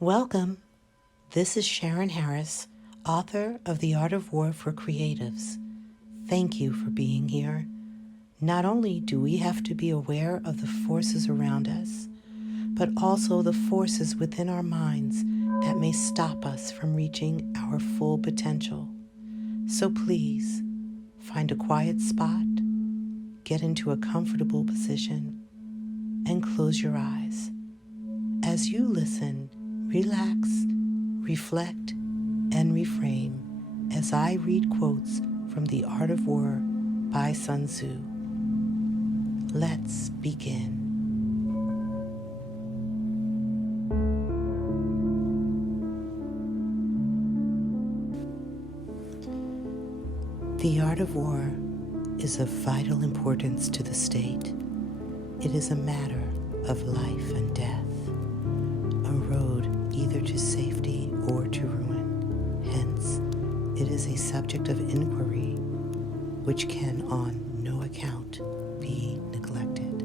Welcome. This is Charyn Harris, author of The Art of War for Creatives. Thank you for being here. Not only do we have to be aware of the forces around us, but also the forces within our minds that may stop us from reaching our full potential. So please, find a quiet spot, get into a comfortable position, and close your eyes. As you listen, relax, reflect, and reframe as I read quotes from The Art of War by Sun Tzu. Let's begin. The art of war is of vital importance to the state. It is a matter of life and death, a road either to safety or to ruin. Hence, it is a subject of inquiry which can on no account be neglected.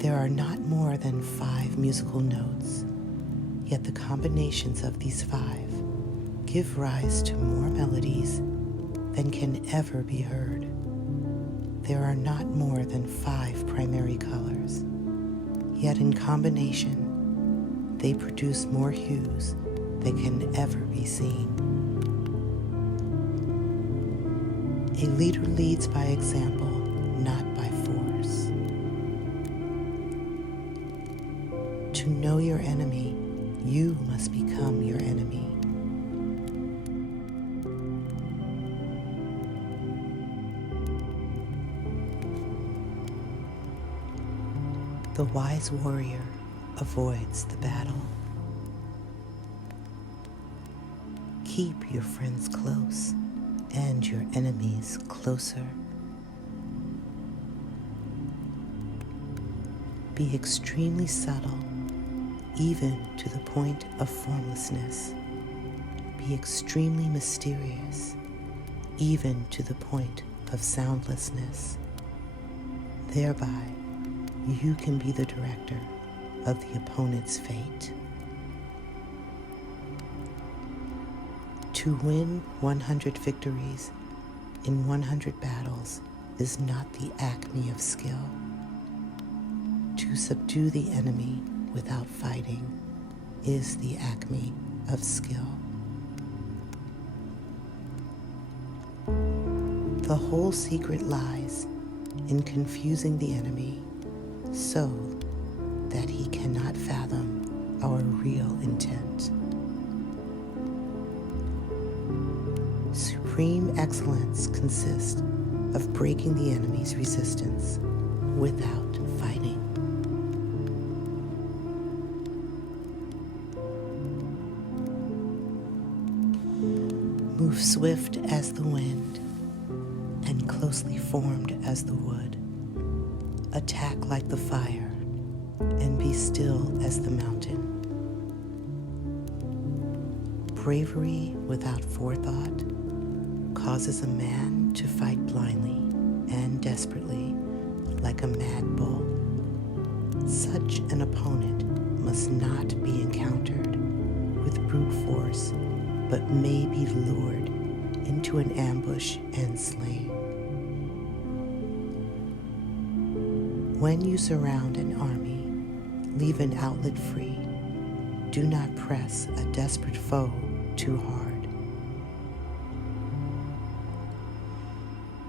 There are not more than 5 musical notes, yet the combinations of these 5 give rise to more melodies than can ever be heard. There are not more than 5 primary colors, yet in combination, they produce more hues than can ever be seen. A leader leads by example, not by force. To know your enemy, you must become your enemy. The wise warrior avoids the battle. Keep your friends close and your enemies closer. Be extremely subtle, even to the point of formlessness. Be extremely mysterious, even to the point of soundlessness. Thereby, you can be the director of the opponent's fate. To win 100 victories in 100 battles is not the acme of skill. To subdue the enemy without fighting is the acme of skill. The whole secret lies in confusing the enemy so that he cannot fathom our real intent. Supreme excellence consists of breaking the enemy's resistance without fighting. Move swift as the wind and closely formed as the wood. Attack like the fire and be still as the mountain. Bravery without forethought causes a man to fight blindly and desperately like a mad bull. Such an opponent must not be encountered with brute force, but may be lured into an ambush and slain. When you surround an army, leave an outlet free. Do not press a desperate foe too hard.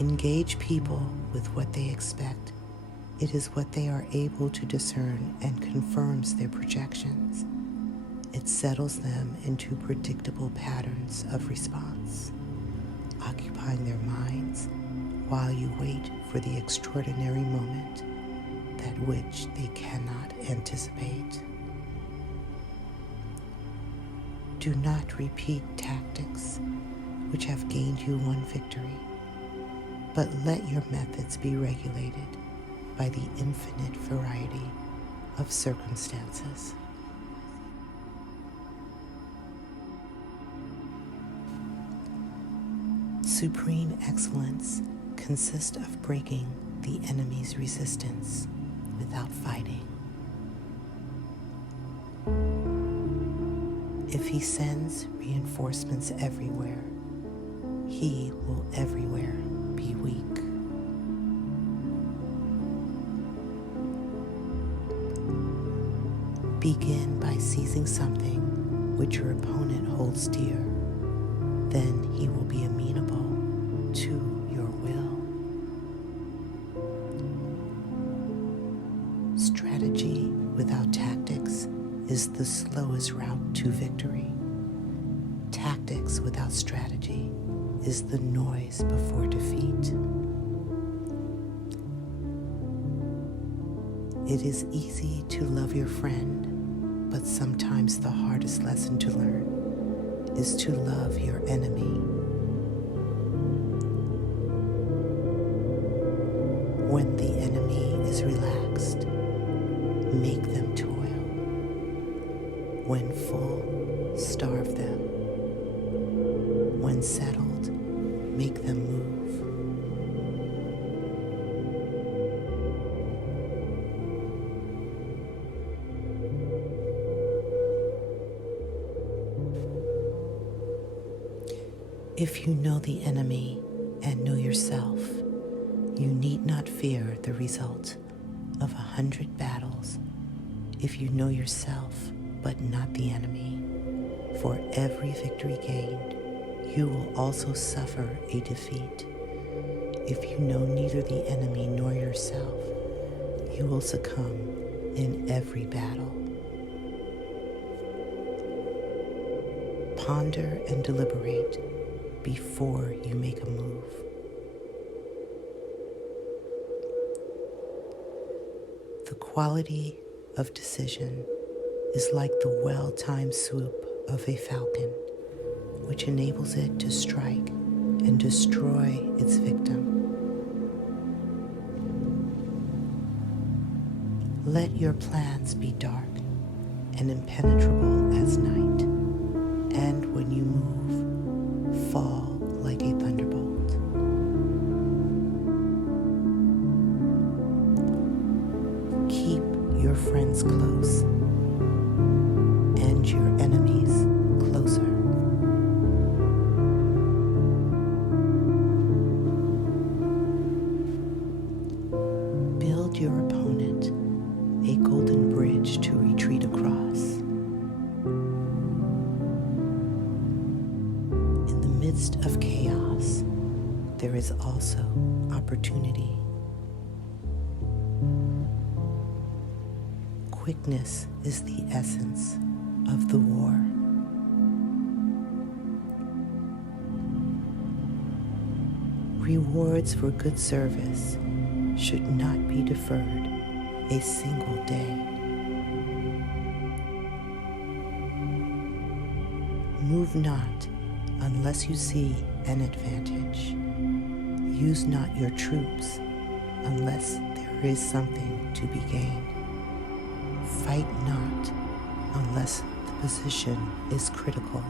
Engage people with what they expect. It is what they are able to discern and confirms their projections. It settles them into predictable patterns of response, occupying their minds while you wait for the extraordinary moment that which they cannot anticipate. Do not repeat tactics which have gained you one victory, but let your methods be regulated by the infinite variety of circumstances. Supreme excellence consists of breaking the enemy's resistance without fighting. If he sends reinforcements everywhere, he will everywhere be weak. Begin by seizing something which your opponent holds dear. Then he will be amenable to your will. Strategy without tactics is the slowest route to victory. Tactics without strategy is the noise before defeat. It is easy to love your friend, but sometimes the hardest lesson to learn is to love your enemy. When the enemy is relaxed, make them toil. When full, starve them. When settled, make them move. If you know the enemy and know yourself, you need not fear the result of 100 battles. If you know yourself but not the enemy, for every victory gained, you will also suffer a defeat. If you know neither the enemy nor yourself, you will succumb in every battle. Ponder and deliberate before you make a move. The quality of decision is like the well-timed swoop of a falcon, which enables it to strike and destroy its victim. Let your plans be dark and impenetrable as night, and when you move, fall like a thunderbolt. Keep your friends close and your enemies closer. Build your opponent a golden bridge to retreat across. In the midst of chaos, there is also opportunity. Quickness is the essence of the war. Rewards for good service should not be deferred a single day. Move not unless you see an advantage. Use not your troops unless there is something to be gained. Fight not unless the position is critical.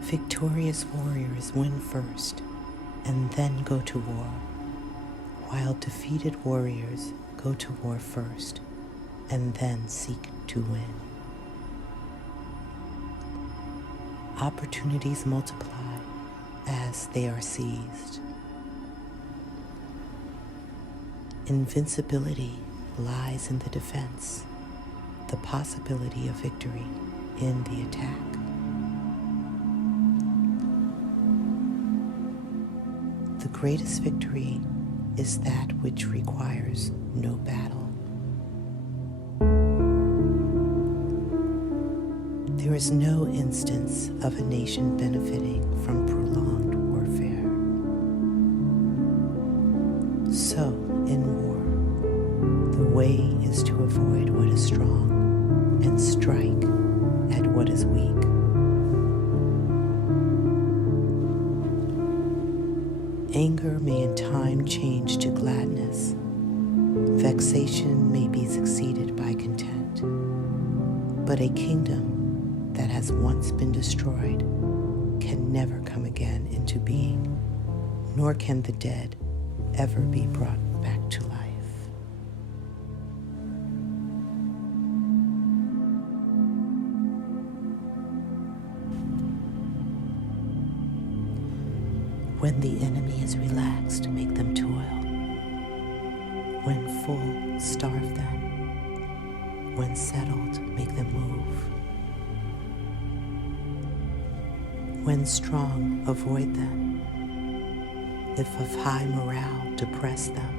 Victorious warriors win first and then go to war, while defeated warriors go to war first and then seek to win. Opportunities multiply as they are seized. Invincibility lies in the defense, the possibility of victory in the attack. The greatest victory is that which requires no battle. There is no instance of a nation benefiting from prolonged warfare. So, in war, the way is to avoid what is strong and strike at what is weak. Anger may in time change to gladness. Vexation may be succeeded by content. But a kingdom that has once been destroyed can never come again into being. nor can the dead ever be brought back to life. When the enemy is relaxed, make them toil. When full, starve them. When settled, make them move. When strong, avoid them. If of high morale, depress them.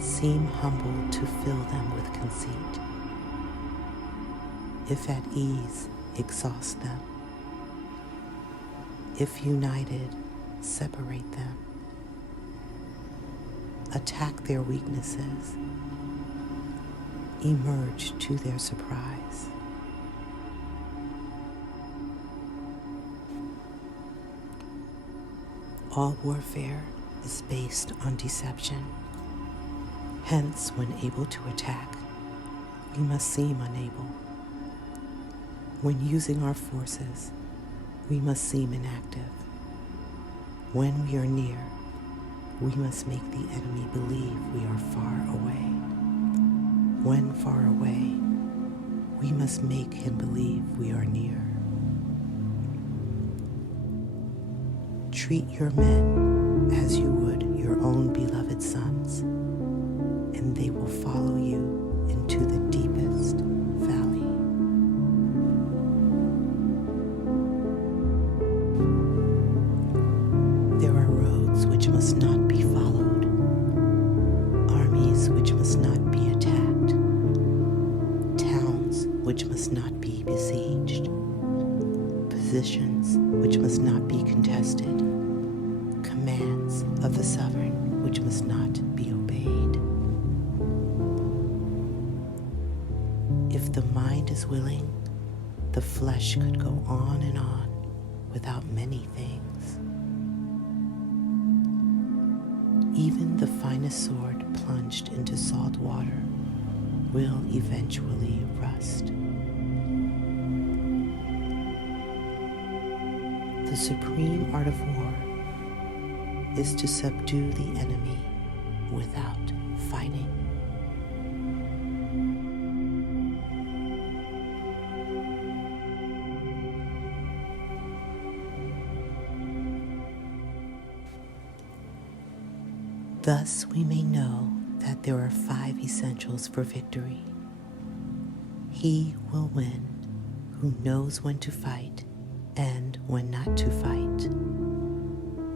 Seem humble to fill them with conceit. If at ease, exhaust them. If united, separate them. Attack their weaknesses. Emerge to their surprise. All warfare is based on deception. Hence, when able to attack, we must seem unable. When using our forces, we must seem inactive. When we are near, we must make the enemy believe we are far away. When far away, we must make him believe we are near. Treat your men as you would your own beloved sons, and they will follow you into the deepest valley. There are roads which must not be followed, armies which must not be attacked, towns which must not be besieged, positions which must not be contested, commands of the sovereign which must not be obeyed. If the mind is willing, the flesh could go on and on without many things. Even the finest sword plunged into salt water will eventually rust. The supreme art of war is to subdue the enemy without fighting. Thus we may know that there are 5 essentials for victory. He will win who knows when to fight and when not to fight.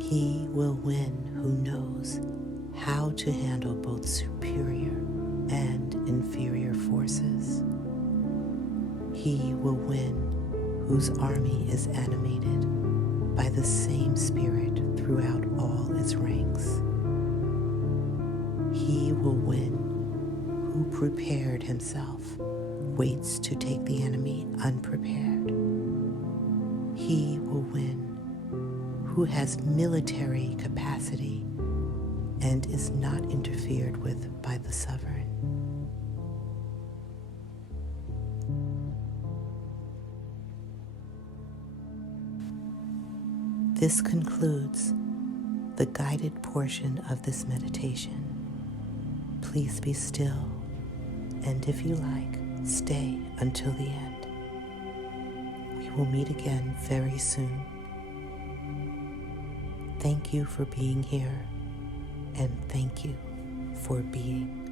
He will win who knows how to handle both superior and inferior forces. He will win whose army is animated by the same spirit throughout all its ranks. He will win who prepared himself, waits to take the enemy unprepared. He will win who has military capacity and is not interfered with by the sovereign. This concludes the guided portion of this meditation. Please be still, and if you like, stay until the end. We will meet again very soon. Thank you for being here, and thank you for being